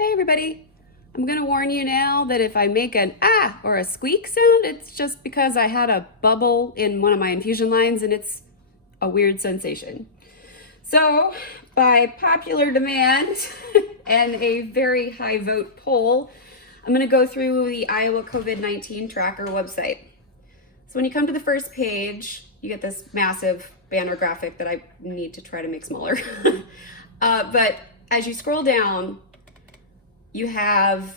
Hey everybody, I'm gonna warn you now that if I make an ah or a squeak sound, it's just because I had a bubble in one of my infusion lines and it's a weird sensation. So, by popular demand and a very high vote poll, I'm gonna go through the Iowa COVID-19 tracker website. So when you come to the first page, you get this massive banner graphic that I need to try to make smaller. But as you scroll down, you have,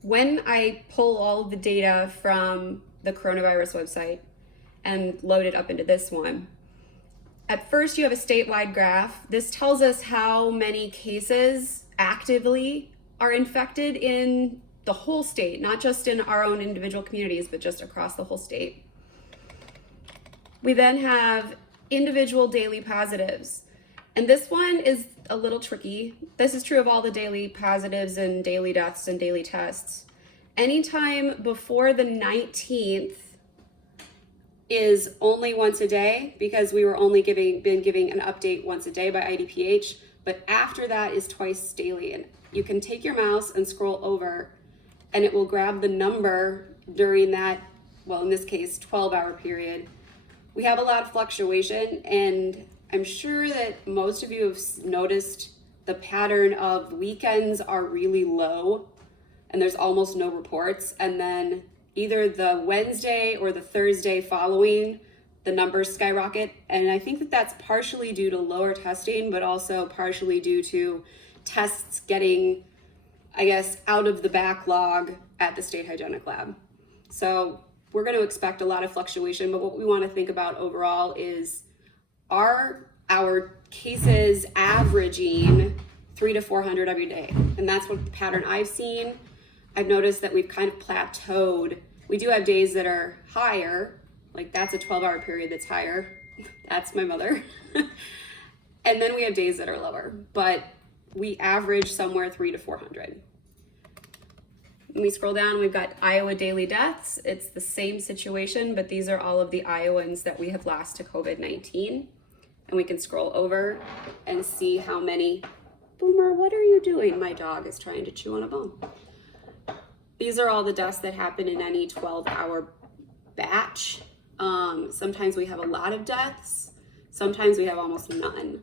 when I pull all of the data from the coronavirus website and load it up into this one, at first you have a statewide graph. This tells us how many cases actively are infected in the whole state, not just in our own individual communities, but just across the whole state. We then have individual daily positives. And this one is a little tricky. This is true of all the daily positives and daily deaths and daily tests. Anytime before the 19th is only once a day, because we were only been giving an update once a day by IDPH, but after that is twice daily. And you can take your mouse and scroll over and it will grab the number during that, well, in this case, 12-hour period. We have a lot of fluctuation, and I'm sure that most of you have noticed the pattern of weekends are really low and there's almost no reports. And then either the Wednesday or the Thursday following, the numbers skyrocket. And I think that that's partially due to lower testing, but also partially due to tests getting, I guess, out of the backlog at the state hygienic lab. So we're going to expect a lot of fluctuation, but what we want to think about overall is, are our cases averaging 300 to 400 every day? And that's what the pattern I've seen. I've noticed that we've kind of plateaued. We do have days that are higher, like that's a 12-hour period that's higher. That's my mother. And then we have days that are lower, but we average somewhere 300 to 400. When we scroll down, we've got Iowa daily deaths. It's the same situation, but these are all of the Iowans that we have lost to COVID-19. And we can scroll over and see how many. Boomer, what are you doing? My dog is trying to chew on a bone. These are all the deaths that happen in any 12-hour batch. Sometimes we have a lot of deaths. Sometimes we have almost none.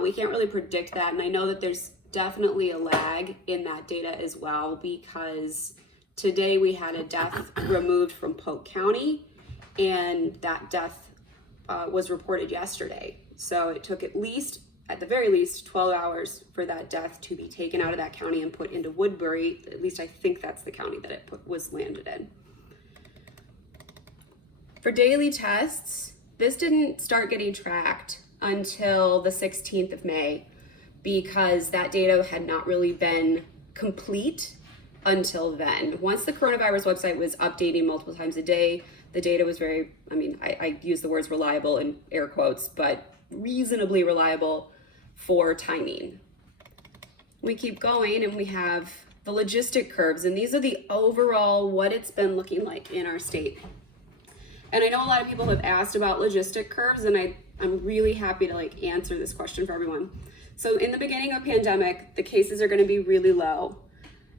We can't really predict that. And I know that there's definitely a lag in that data as well, because today we had a death removed from Polk County, and that death was reported yesterday. So it took at the very least 12 hours for that death to be taken out of that county and put into Woodbury. At least I think that's the county that it was landed in. For daily tests, this didn't start getting tracked until the 16th of May, because that data had not really been complete until then. Once the coronavirus website was updating multiple times a day, the data was very, I use the words reliable in air quotes, but reasonably reliable for timing. We keep going and we have the logistic curves, and these are the overall what it's been looking like in our state. And I know a lot of people have asked about logistic curves, and I'm really happy to answer this question for everyone. So in the beginning of pandemic, the cases are going to be really low.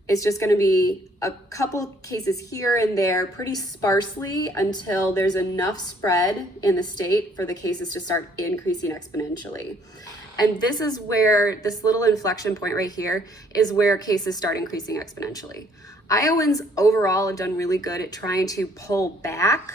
It's just going to be a couple cases here and there pretty sparsely until there's enough spread in the state for the cases to start increasing exponentially. And this is where this little inflection point right here is where cases start increasing exponentially. Iowans overall have done really good at trying to pull back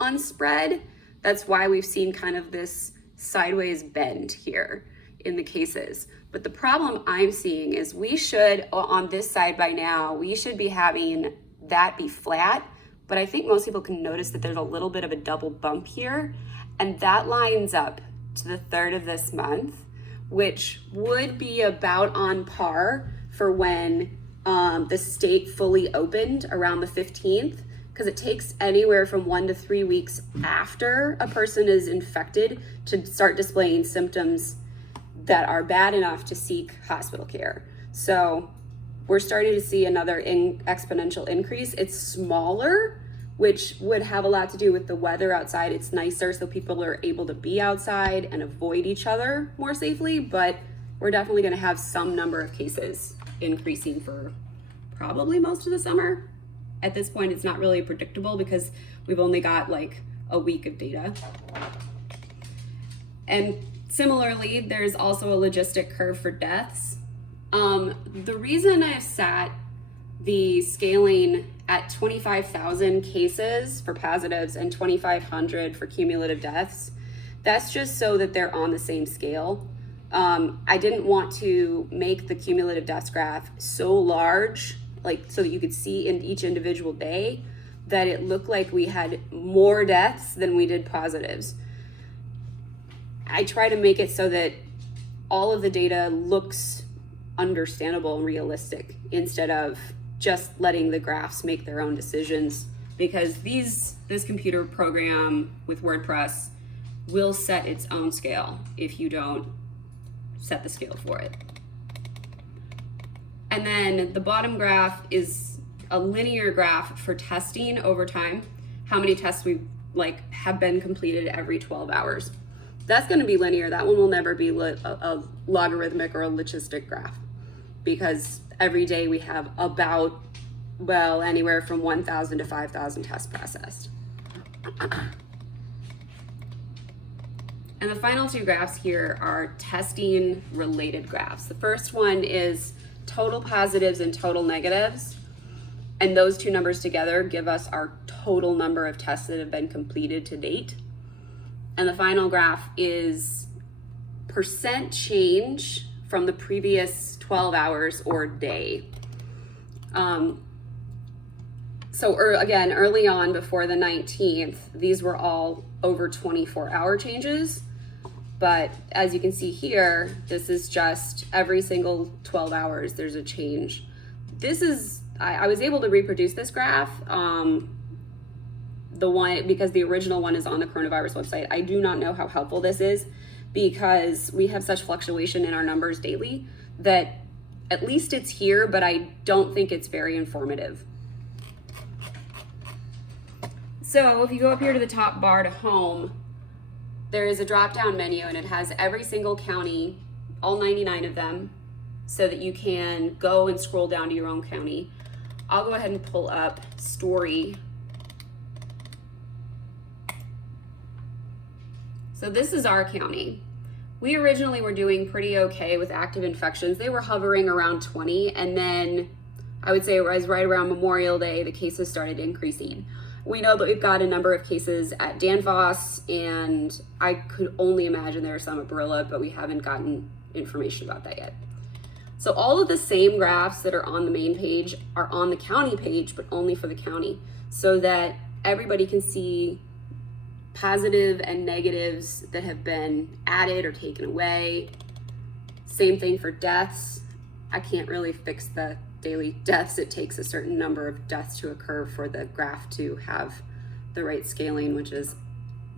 on spread. That's why we've seen kind of this sideways bend here in the cases. But the problem I'm seeing is we should, on this side by now, we should be having that be flat. But I think most people can notice that there's a little bit of a double bump here. And that lines up to the 3rd of this month, which would be about on par for when the state fully opened around the 15th, because it takes anywhere from 1 to 3 weeks after a person is infected to start displaying symptoms that are bad enough to seek hospital care. So we're starting to see another exponential increase. It's smaller, which would have a lot to do with the weather outside. It's nicer, so people are able to be outside and avoid each other more safely, but we're definitely going to have some number of cases increasing for probably most of the summer. At this point, it's not really predictable because we've only got like a week of data. And similarly, there's also a logistic curve for deaths. The reason I've sat the scaling at 25,000 cases for positives and 2,500 for cumulative deaths, that's just so that they're on the same scale. I didn't want to make the cumulative deaths graph so large, like so that you could see in each individual day that it looked like we had more deaths than we did positives. I try to make it so that all of the data looks understandable and realistic instead of just letting the graphs make their own decisions, because this computer program with WordPress will set its own scale if you don't set the scale for it. And then the bottom graph is a linear graph for testing over time, how many tests we have been completed every 12 hours. That's going to be linear. That one will never be a logarithmic or a logistic graph, because every day we have about, well, anywhere from 1,000 to 5,000 tests processed. And the final two graphs here are testing related graphs. The first one is total positives and total negatives. And those two numbers together give us our total number of tests that have been completed to date. And the final graph is percent change from the previous 12 hours or day. Again, early on before the 19th, these were all over 24-hour changes. But as you can see here, this is just every single 12 hours, there's a change. I was able to reproduce this graph, because the original one is on the coronavirus website. I do not know how helpful this is, because we have such fluctuation in our numbers daily that at least it's here, but I don't think it's very informative. So if you go up here to the top bar to home, there is a drop-down menu, and it has every single county, all 99 of them, so that you can go and scroll down to your own county. I'll go ahead and pull up Story. So this is our county. We originally were doing pretty okay with active infections. They were hovering around 20, and then I would say it was right around Memorial Day, the cases started increasing. We know that we've got a number of cases at Danfoss, and I could only imagine there are some at Barilla, but we haven't gotten information about that yet. So all of the same graphs that are on the main page are on the county page, but only for the county, so that everybody can see positive and negatives that have been added or taken away. Same thing for deaths. I can't really fix the daily deaths. It takes a certain number of deaths to occur for the graph to have the right scaling, which is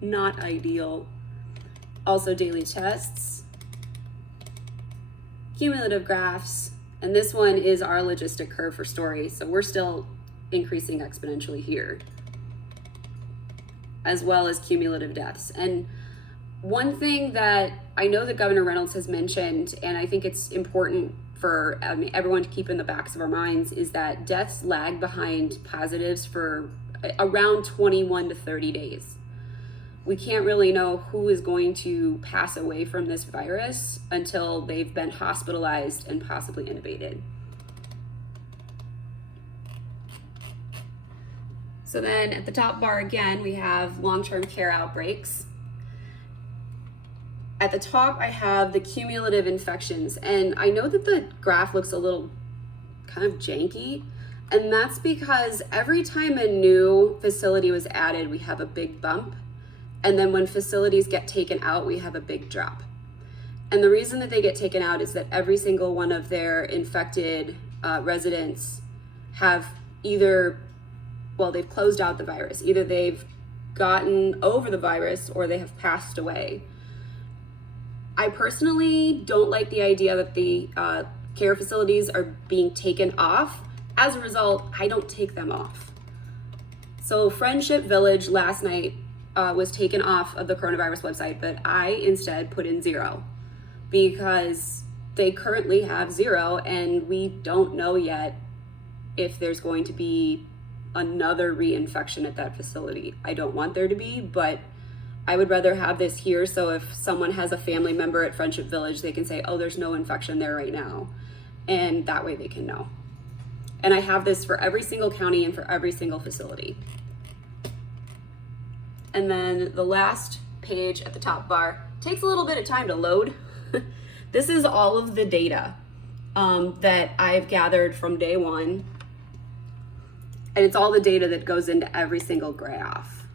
not ideal. Also daily tests, cumulative graphs, and this one is our logistic curve for Story. So we're still increasing exponentially here, as well as cumulative deaths. And one thing that I know that Governor Reynolds has mentioned, and I think it's important for everyone to keep in the backs of our minds, is that deaths lag behind positives for around 21 to 30 days. We can't really know who is going to pass away from this virus until they've been hospitalized and possibly intubated. So then at the top bar again, we have long-term care outbreaks. At the top, I have the cumulative infections, and I know that the graph looks a little kind of janky, and that's because every time a new facility was added, we have a big bump, and then when facilities get taken out, we have a big drop. And the reason that they get taken out is that every single one of their infected residents have they've closed out the virus. Either they've gotten over the virus or they have passed away. I personally don't like the idea that the care facilities are being taken off. As a result, I don't take them off. So Friendship Village last night was taken off of the coronavirus website, but I instead put in 0, because they currently have 0, and we don't know yet if there's going to be another reinfection at that facility. I don't want there to be, but I would rather have this here, so if someone has a family member at Friendship Village, they can say, oh, there's no infection there right now, and that way they can know. And I have this for every single county and for every single facility. And then the last page at the top bar takes a little bit of time to load. This is all of the data that I've gathered from day one. And it's all the data that goes into every single graph.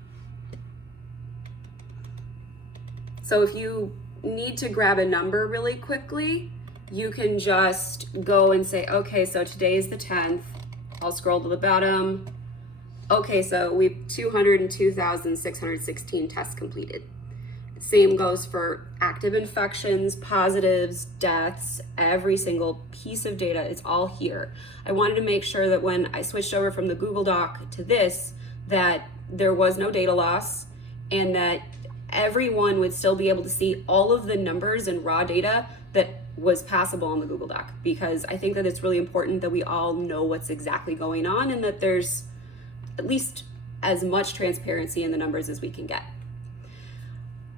So if you need to grab a number really quickly, you can just go and say, okay, so today is the 10th. I'll scroll to the bottom. Okay, so we have 202,616 tests completed. Same goes for active infections, positives, deaths, every single piece of data, it's all here. I wanted to make sure that when I switched over from the Google Doc to this, that there was no data loss and that everyone would still be able to see all of the numbers and raw data that was passable on the Google Doc, because I think that it's really important that we all know what's exactly going on and that there's at least as much transparency in the numbers as we can get.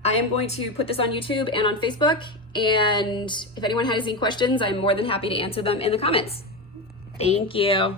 I am going to put this on YouTube and on Facebook, and if anyone has any questions, I'm more than happy to answer them in the comments. Thank you.